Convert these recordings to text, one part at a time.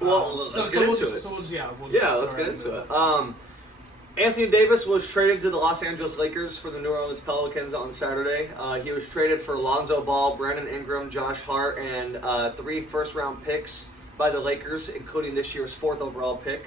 Well, let's get into it. Let's get into it. Anthony Davis was traded to the Los Angeles Lakers for the New Orleans Pelicans on Saturday. He was traded for Lonzo Ball, Brandon Ingram, Josh Hart, and 3 first-round picks by the Lakers, including this year's 4th overall pick.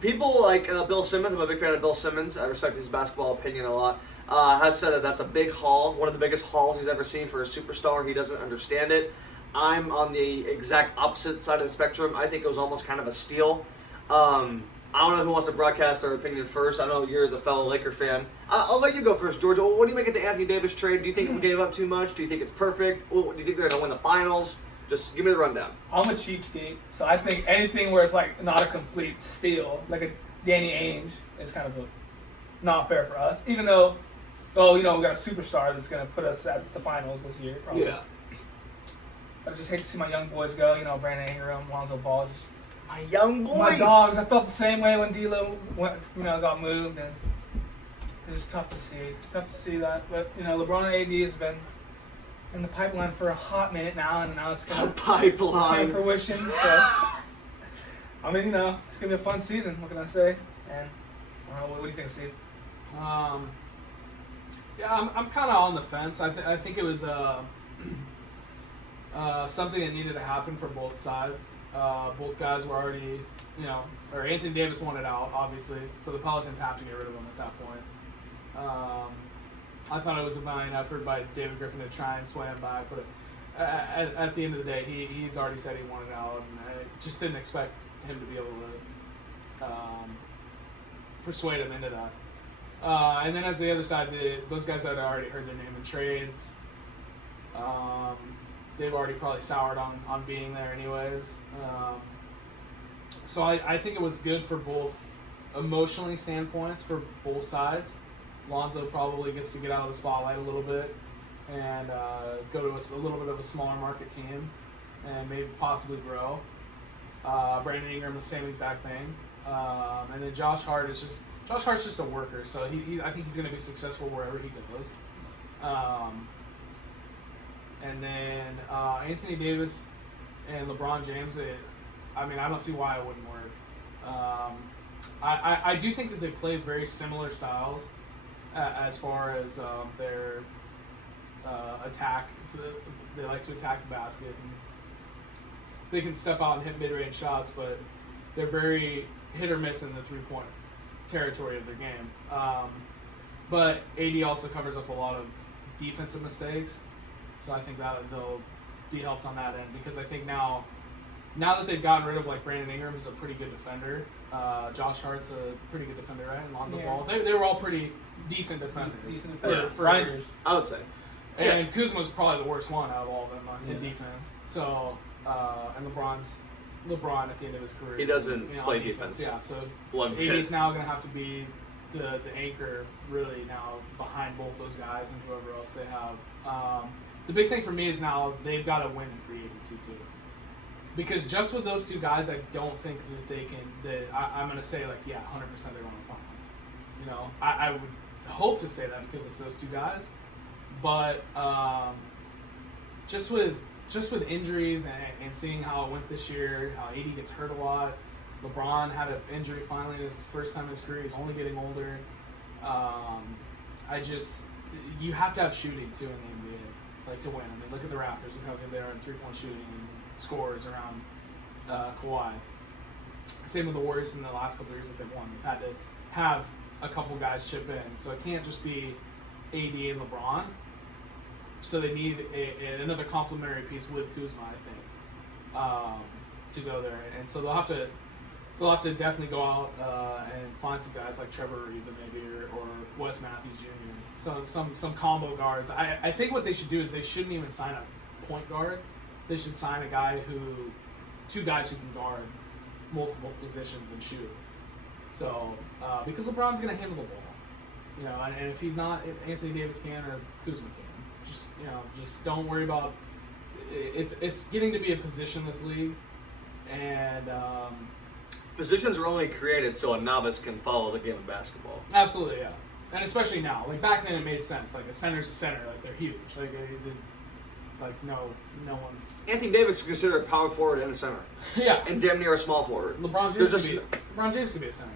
People like Bill Simmons, I'm a big fan of Bill Simmons, I respect his basketball opinion a lot, has said that that's a big haul, one of the biggest hauls he's ever seen for a superstar. He doesn't understand it. I'm on the exact opposite side of the spectrum. I think it was almost kind of a steal. I don't know who wants to broadcast their opinion first. I know you're the fellow Laker fan. I'll let you go first, George. What do you make of the Anthony Davis trade? Do you think we gave up too much? Do you think it's perfect? Do you think they're going to win the finals? Just give me the rundown. I'm a cheapskate, so I think anything where it's like not a complete steal, like a Danny Ainge, is kind of not fair for us. Even though, we got a superstar that's going to put us at the finals this year, probably. Yeah. I just hate to see my young boys go. Brandon Ingram, Lonzo Ball, just my young boys. My dogs. I felt the same way when D'Lo got moved, and it was tough to see. Tough to see that. But LeBron and AD has been in the pipeline for a hot minute now, and now it's going to come to fruition. So, it's going to be a fun season. What can I say? And what do you think, Steve? I'm kind of on the fence. I think it was something that needed to happen for both sides. Both guys were already, or Anthony Davis wanted out, obviously, so the Pelicans have to get rid of him at that point. I thought it was a valiant effort by David Griffin to try and sway him back, but at the end of the day, he's already said he wanted out, and I just didn't expect him to be able to persuade him into that. And then as the other side, those guys had already heard their name in trades. They've already probably soured on being there anyways. So I think it was good for both emotionally standpoints for both sides. Lonzo probably gets to get out of the spotlight a little bit and go to a little bit of a smaller market team and maybe possibly grow. Brandon Ingram, the same exact thing. And then Josh Hart's just a worker, so I think he's going to be successful wherever he goes. And then Anthony Davis and LeBron James, I don't see why it wouldn't work. I do think that they play very similar styles as far as their attack. They like to attack the basket. And they can step out and hit mid-range shots, but they're very hit or miss in the three-point territory of their game. But AD also covers up a lot of defensive mistakes. So I think that they'll be helped on that end because I think now that they've gotten rid of Brandon Ingram, who's a pretty good defender, Josh Hart's a pretty good defender, right? And Lonzo Ball, they were all pretty decent defenders. For I would say. And Kuzma's probably the worst one out of all of them in defense. So and LeBron at the end of his career, he doesn't play defense. Yeah, so AD's now going to have to be the anchor really now behind both those guys and whoever else they have. The big thing for me is now they've got to win in free agency too. Because just with those two guys, I don't think that they can. I'm going to say 100% they're going to finals. I would hope to say that because it's those two guys, but just with injuries and seeing how it went this year, how AD gets hurt a lot. LeBron had an injury finally his first time in his career. He's only getting older. You have to have shooting too in the NBA. To win. Look at the Raptors and how good they are in three-point shooting and scores around Kawhi. Same with the Warriors in the last couple of years that they've won. They've had to have a couple guys chip in. So it can't just be AD and LeBron. So they need another complementary piece with Kuzma, I think, to go there. And so they'll have to definitely go out and find some guys like Trevor Ariza maybe or Wes Matthews Jr. Some combo guards. I think what they should do is they shouldn't even sign a point guard. They should sign two guys who can guard multiple positions and shoot. So because LeBron's going to handle the ball, and if he's not, if Anthony Davis can or Kuzma can, just don't worry about. It's getting to be a positionless league, and. Positions were only created so a novice can follow the game of basketball. Absolutely, yeah. And especially now. Back then it made sense. A center's a center. They're huge. like no one's. Anthony Davis is considered a power forward and a center. Yeah. And damn near a small forward. LeBron James could be a center.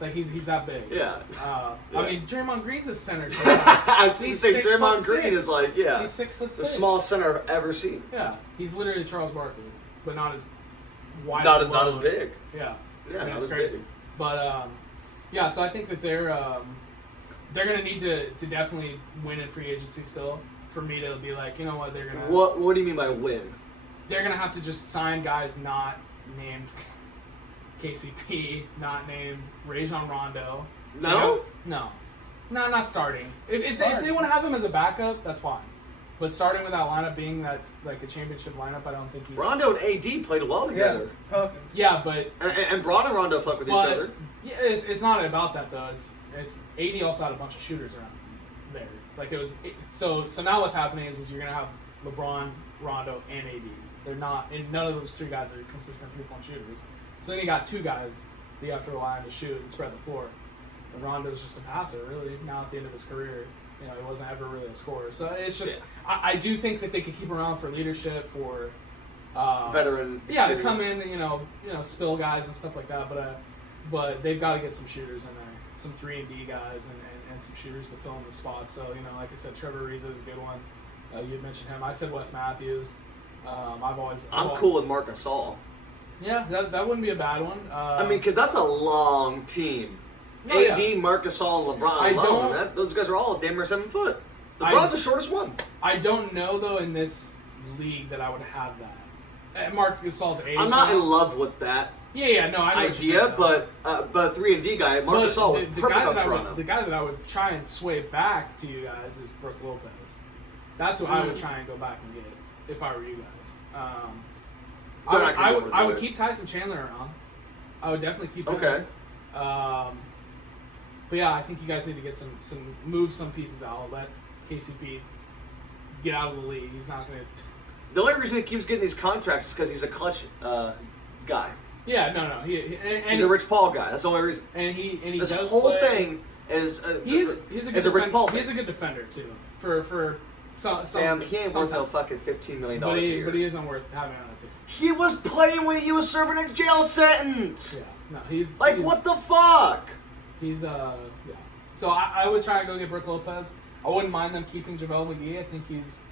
Like he's that big. Yeah. I mean, Draymond Green's a center. I was going to say 6'6". Draymond Green is like, yeah. He's 6'6". The smallest center I've ever seen. Yeah. He's literally Charles Barkley, but not as wide. Not as big. Yeah. Yeah, I mean, not it's as crazy. big. But yeah. So I think that they're gonna need to definitely win in free agency still for me to be like, you know what, they're gonna. What do you mean by win? They're gonna have to just sign guys not named KCP, not named Rajon Rondo. No? No, not starting. If they want to have him as a backup, that's fine. But starting with that lineup being that like a championship lineup, I don't think he's. Rondo and AD played well together. Pelicans. Yeah, but And Braun and Rondo fuck with each other. Yeah, it's not about that though. It's AD also had a bunch of shooters around there. Like it was so now what's happening is you're gonna have LeBron, Rondo, and AD. They're not, and none of those three guys are consistent 3-point shooters. So then you got two guys that you have to rely on to shoot and spread the floor. And Rondo's just a passer, really. Now at the end of his career, he wasn't ever really a scorer. So it's just, I do think that they could keep him around for leadership, for veteran. Yeah, to experience. come in and spill guys and stuff like that. But they've got to get some shooters in there, some 3-and-D guys and some shooters to fill in the spots. So like I said, Trevor Ariza is a good one. You had mentioned him. I said Wes Matthews. I'm cool with Marc Gasol. Yeah, that wouldn't be a bad one. I mean, because that's a long team. Oh, AD, yeah. Marc Gasol, and LeBron alone. Those guys are all damn near 7 foot. LeBron's the shortest one. I don't know though in this league that I would have that. At Marc Gasol's age. I'm not in love with that Yeah, no, I know idea, but a 3-and-D guy, Marc Gasol was perfect on Toronto. The guy that I would try and sway back to you guys is Brook Lopez. That's who I would try and go back and get if I were you guys. I would keep Tyson Chandler around. I would definitely keep him. Okay. But yeah, I think you guys need to get move some pieces out. Let KCP get out of the league. He's not going to. The only reason he keeps getting these contracts is because he's a clutch guy. Yeah, no. He's a Rich Paul guy. That's the only reason. And he this does whole play, thing is he's a good Rich Paul thing. He's a good defender too. For some. Damn, he ain't worth no fucking $15 million a year. But he isn't worth having on the team. He was playing when he was serving a jail sentence. Yeah, no, he's what the fuck? He's yeah. So I would try to go get Brook Lopez. I wouldn't mind them keeping JaVale McGee. I think he's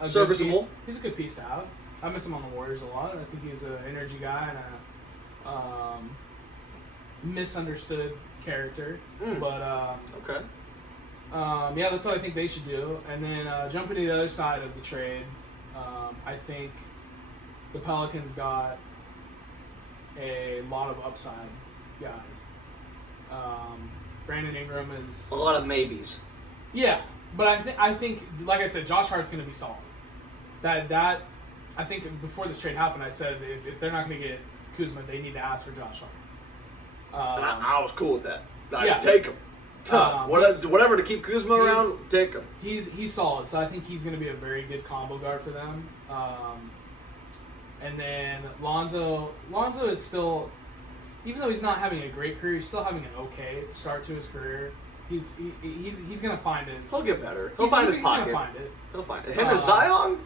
a serviceable. Good piece. He's a good piece to have. I miss him on the Warriors a lot. I think he's an energy guy and a misunderstood character. But okay. Yeah, that's what I think they should do. And then jumping to the other side of the trade, I think the Pelicans got a lot of upside guys. Brandon Ingram is A lot of maybes. Yeah, but I think like I said, Josh Hart's going to be solid. That I think before this trade happened, I said if they're not going to get Kuzma, they need to ask for Josh Hart. And I was cool with that. Yeah. Take him. Whatever to keep Kuzma around, take him. He's solid, so I think he's going to be a very good combo guard for them. And then Lonzo is still, even though he's not having a great career, he's still having an okay start to his career. He's going to find his. He'll get better. He'll find his pocket. He's going to find it. He'll find it. Him and Zion?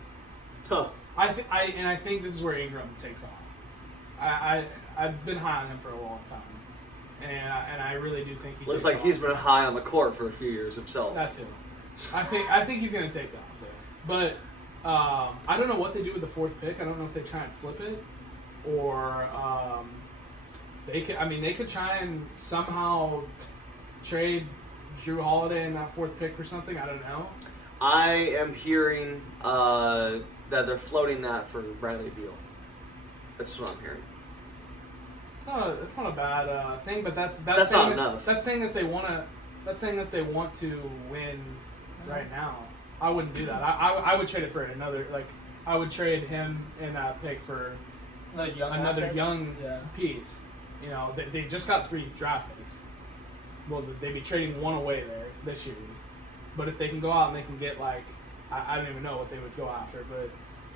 Tough. I think this is where Ingram takes off. I've been high on him for a long time, and I really do think he. Looks takes like off. he's been high on the court for a few years himself. That too. I think he's going to take off there, but I don't know what they do with the 4th pick. I don't know if they try and flip it, or they could try and somehow trade Drew Holiday in that 4th pick for something. I don't know. I am hearing that they're floating that for Bradley Beal. That's what I'm hearing. It's not a bad thing, but that's not enough. That's saying that they want to. That's saying that they want to win right now. I wouldn't do that. I would trade it for another. Like I would trade him in that pick for another young piece. You know, they just got 3 draft picks. Well, they'd be trading 1 away there this year. But if they can go out and they can get I don't even know what they would go after, but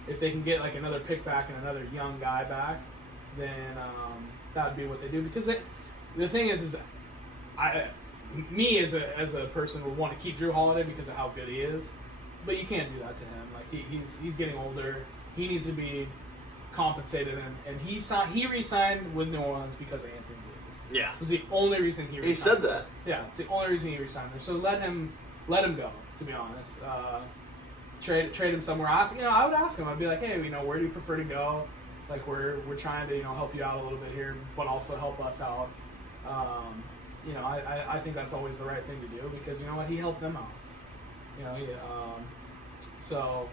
if they can get another pick back and another young guy back, then that would be what they do. Because the thing is me as a person would want to keep Drew Holiday because of how good he is, But you can't do that to him. Like he's getting older. He needs to be compensated, and he re-signed with New Orleans because of Anthony Davis. Yeah. It was the only reason he. He said that. Yeah, it's the only reason he re-signed there. So let him go. To be honest, trade him somewhere. I would ask him. I'd be like, hey, where do you prefer to go? Like we're trying to help you out a little bit here, but also help us out. I think that's always the right thing to do because you know what, he helped them out. So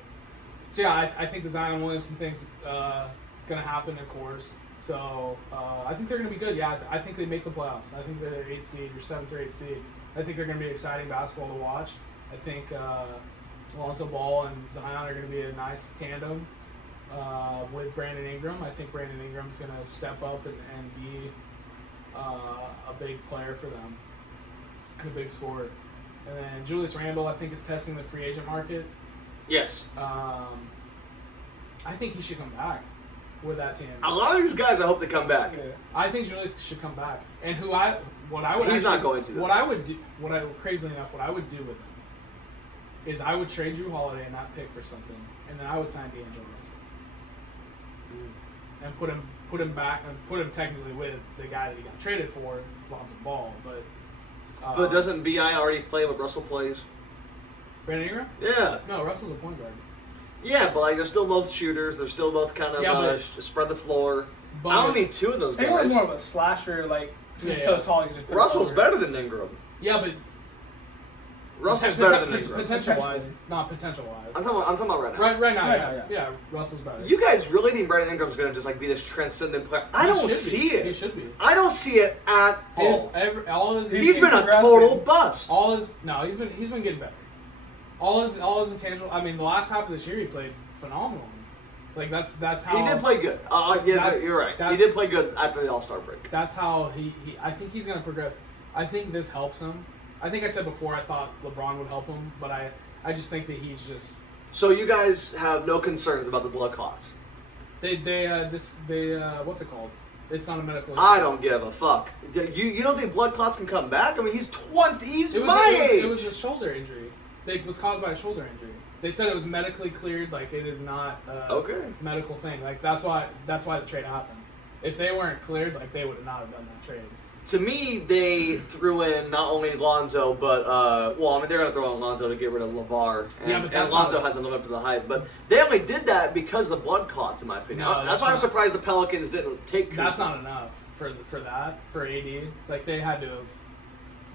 yeah, I think the Zion Williamson thing's gonna happen, of course. So I think they're gonna be good. Yeah, I think they make the playoffs. I think they're 8th seed or 7th or 8th seed. I think they're gonna be exciting basketball to watch. I think Lonzo Ball and Zion are gonna be a nice tandem with Brandon Ingram. I think Brandon Ingram's gonna step up and be a big player for them and a big scorer. And then Julius Randle, I think, is testing the free agent market. Yes. I think he should come back with that team. A lot of these guys, I hope they come back. Yeah. I think Julius should come back. And He's not going to. Though. Crazily enough, what I would do with him is I would trade Drew Holiday and not pick for something, and then I would sign D'Angelo Russell and put him back and put him technically with the guy that he got traded for, Lonzo Ball, but. But doesn't BI already play what Russell plays? Brandon Ingram? Yeah. No, Russell's a point guard. Yeah, but they're still both shooters. They're still both kind of spread the floor. But I don't need two of those guys. Ingram's more of a slasher, he's so tall you can just put Russell's it over. better than Ingram. Yeah, but Russell's better than Ingram. Potential-wise, not potential-wise. I'm talking about right now. Right now, Right now, yeah. Russell's better. You guys really think Brandon Ingram's going to just be this transcendent player? I don't see it. He should be. I don't see it at all. He's been a total bust. He's been getting better. All his intangible. I mean, the last half of this year he played phenomenally. That's how he did play good. Yes, you're right. He did play good after the All-Star break. That's how he I think he's going to progress. I think this helps him. I think I said before I thought LeBron would help him, but I just think that he's just. So you guys have no concerns about the blood clots? They what's it called? It's not a medical issue. I don't give a fuck. You don't think blood clots can come back? I mean, he's 20. He's my age. It was a shoulder injury. It was caused by a shoulder injury. They said it was medically cleared. It is not a medical thing. That's why the trade happened. If they weren't cleared, they would not have done that trade. To me, they threw in not only Lonzo, but they're going to throw in Lonzo to get rid of LeVar, and Lonzo hasn't lived up to the hype. But they only did that because of the blood clots, in my opinion. No, that's why I'm surprised the Pelicans didn't take. That's not enough for AD. They had to have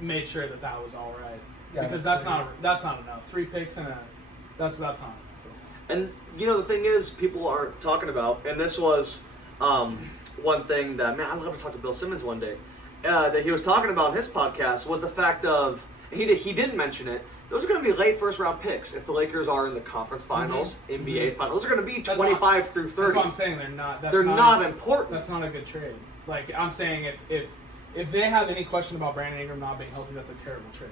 made sure that was all right. Yeah, because that's not enough. 3 picks and that's not enough. And the thing is, people aren't talking about, and this was one thing that I'd love to talk to Bill Simmons one day. That he was talking about in his podcast was the fact of he didn't mention it. Those are going to be late first round picks if the Lakers are in the conference finals, NBA finals. Those are going to be 25 through 30. That's what I'm saying. They're not important. That's not a good trade. I'm saying if they have any question about Brandon Ingram not being healthy, that's a terrible trade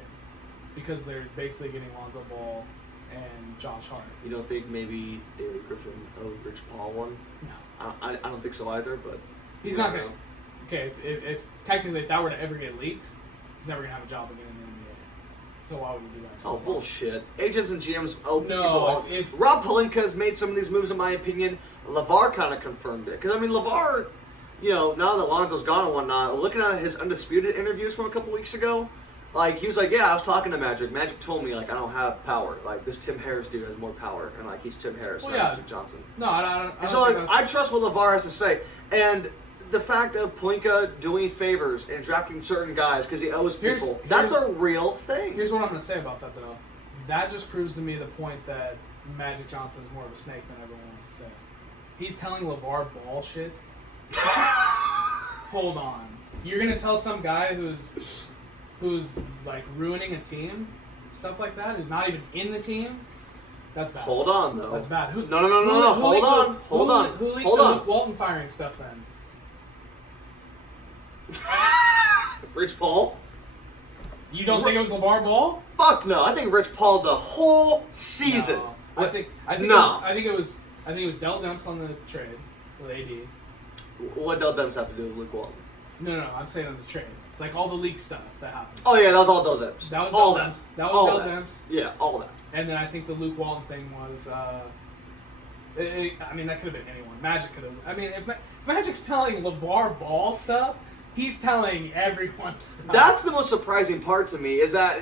because they're basically getting Lonzo Ball and Josh Hart. You don't think maybe David Griffin owes Rich Paul one? No, I don't think so either. But he's not going to. Okay, if technically if that were to ever get leaked, he's never gonna have a job again in the NBA. So why would he do that? Oh, bullshit! Agents and GMs open people No, off. Rob Pelinka has made some of these moves, in my opinion. LeVar kind of confirmed it because LeVar, now that Lonzo's gone and whatnot, looking at his Undisputed interviews from a couple weeks ago, he was like, yeah, I was talking to Magic. Magic told me I don't have power. This Tim Harris dude has more power, and he's Tim Harris, not Magic Johnson. No, I don't. So I trust what LeVar has to say, and the fact of Pelinka doing favors and drafting certain guys because he owes people, that's a real thing. Here's what I'm going to say about that, though. That just proves to me the point that Magic Johnson is more of a snake than everyone wants to say. He's telling LeVar Ball shit. Hold on. You're going to tell some guy who's ruining a team, stuff like that, who's not even in the team? That's bad. Hold on, though. That's bad. No. Hold on. Who leaked the Luke Walton firing stuff then? Rich Paul? You don't think it was LeVar Ball? Fuck no! I think Rich Paul the whole season. No. I think it was Dell Demps on the trade with AD. What Dell Demps have to do with Luke Walton? No, I'm saying on the trade. Like all the leak stuff that happened. Oh yeah, that was all Dell Demps. That was all Dell that. Demps. That was all Dell that. Demps. Yeah, all that. And then I think the Luke Walton thing was. I mean, that could have been anyone. Magic could have. I mean, if Magic's telling LeVar Ball stuff, he's telling everyone stuff. That's the most surprising part to me is that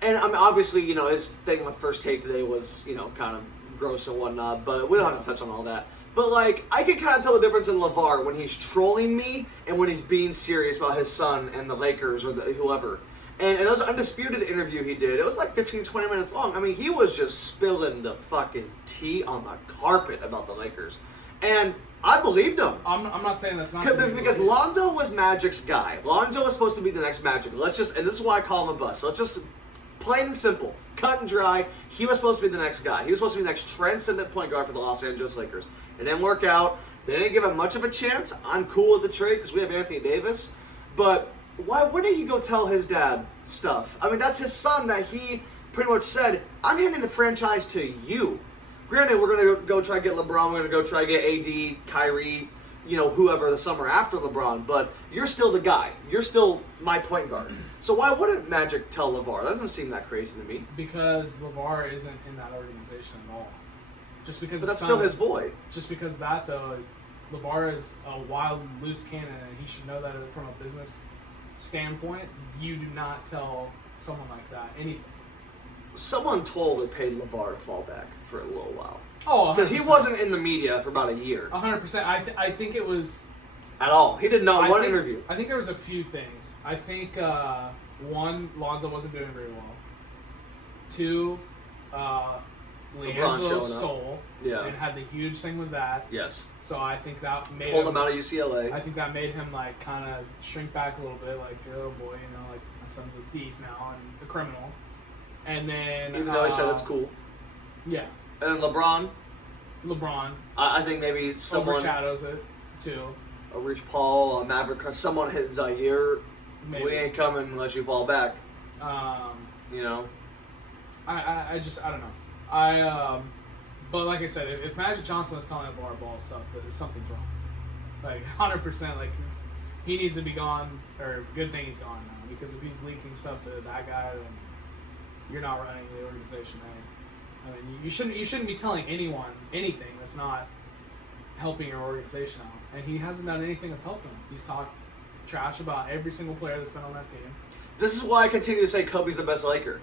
and I mean, obviously, his thing with First Take today was, kind of gross and whatnot, but we don't have to touch on all that. But, like, I can kind of tell the difference in LeVar when he's trolling me and when he's being serious about his son and the Lakers or whoever. And that was an Undisputed interview he did. It was like 15, 20 minutes long. I mean, he was just spilling the fucking tea on the carpet about the Lakers. And I believed him. I'm not saying that's not Because Lonzo was Magic's guy. Lonzo was supposed to be the next Magic. And this is why I call him a bust. Let's just, plain and simple, cut and dry, he was supposed to be the next guy. He was supposed to be the next transcendent point guard for the Los Angeles Lakers. It didn't work out. They didn't give him much of a chance. I'm cool with the trade because we have Anthony Davis. But why wouldn't he go tell his dad stuff? I mean, that's his son that he pretty much said, I'm handing the franchise to you. Granted, we're going to go try to get LeBron. We're going to go try to get AD, Kyrie, whoever the summer after LeBron. But you're still the guy. You're still my point guard. So why wouldn't Magic tell LeVar? That doesn't seem that crazy to me. Because LeVar isn't in that organization at all. Just because but that's still his boy. Just because that, though, LeVar is a wild and loose cannon, and he should know that from a business standpoint. You do not tell someone like that anything. Someone totally paid LeVar to fall back for a little while. Oh, because he wasn't in the media for about a year. 100%. I think it was at all. He did not one interview. I think there was a few things. I think one, Lonzo wasn't doing very well. Two, LeAngelo stole and had the huge thing with that. Yes. So I think that made pulled him out of UCLA. I think that made him like kind of shrink back a little bit, like, oh boy, like my son's a thief now and a criminal. And then even though he said it's cool. Yeah. And then LeBron. I think maybe someone overshadows it too. A Rich Paul, a Maverick, someone hit Zaire. Maybe. We ain't coming unless you fall back. I don't know. But like I said, if Magic Johnson is telling LeVar Ball stuff, something's wrong. Like 100%, like he needs to be gone, or good thing he's gone now. Because if he's leaking stuff to that guy, then you're not running the organization right. I mean, you shouldn't be telling anyone anything that's not helping your organization out. And he hasn't done anything that's helped him. He's talked trash about every single player that's been on that team. This is why I continue to say Kobe's the best Laker.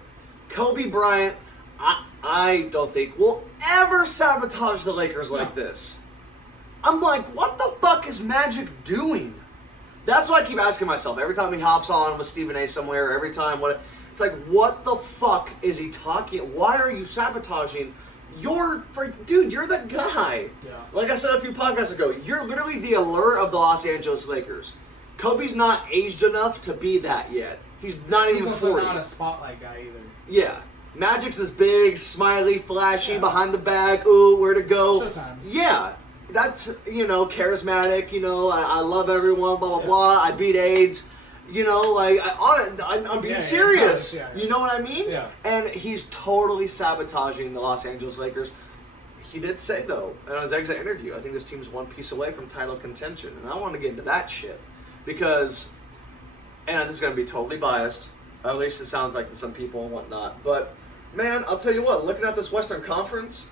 Kobe Bryant, I don't think will ever sabotage the Lakers like this. I'm like, what the fuck is Magic doing? That's what I keep asking myself every time he hops on with Stephen A. somewhere. Every time it's like, what the fuck is he talking? Why are you sabotaging? Dude, you're the guy. Yeah. Like I said a few podcasts ago, you're literally the allure of the Los Angeles Lakers. Kobe's not aged enough to be that yet. He's not even 40. He's also not a spotlight guy either. Yeah. Magic's this big, smiley, flashy, behind the back, ooh, where to go. Showtime. Yeah. That's, charismatic, I love everyone, blah, blah, blah. I beat AIDS. I'm being serious. Yeah. You know what I mean? Yeah. And he's totally sabotaging the Los Angeles Lakers. He did say, though, in his exit interview, I think this team's one piece away from title contention. And I want to get into that shit. Because, and this is going to be totally biased, at least it sounds like to some people and whatnot, but, man, I'll tell you what, looking at this Western Conference,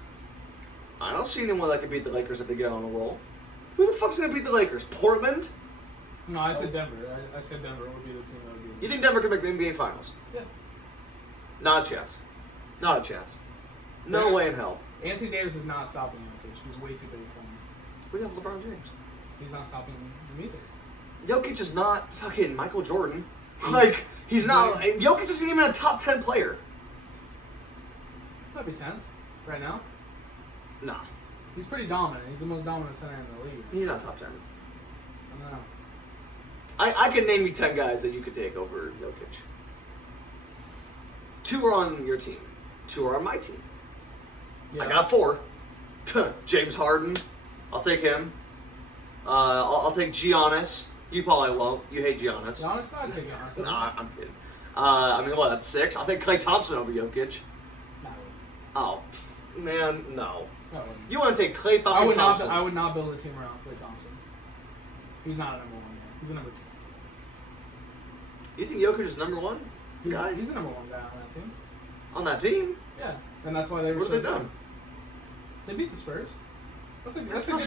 I don't see anyone that can beat the Lakers if they get on a roll. Who the fuck's going to beat the Lakers? Portland? No, I said Denver. I said Denver would be the team that would be. You think Denver can make the NBA Finals? Yeah. Not a chance. Not a chance. No way in hell. Anthony Davis is not stopping Jokic. He's way too big for him. We have LeBron James. He's not stopping him either. Jokic is not fucking Michael Jordan. He's not. Jokic isn't even a top 10 player. Might be 10th right now. Nah. He's pretty dominant. He's the most dominant center in the league. He's not top 10. I don't know. I could name you 10 guys that you could take over Jokic. 2 are on your team. 2 are on my team. Yeah. I got 4. James Harden. I'll take him. I'll take Giannis. You probably won't. You hate Giannis. Giannis, not take Giannis. Nah, I'm kidding. That's 6. I'll take Klay Thompson over Jokic. No. Oh, man, no. No. You want to take Klay fucking Thompson? I would not build a team around Klay Thompson. He's not a number 1 yet. He's a number 2. You think Jokic is number 1 guy He's the number 1 guy on that team. on that team? Yeah, and that's why they were What so have they good. done? They beat the Spurs. That's a That's good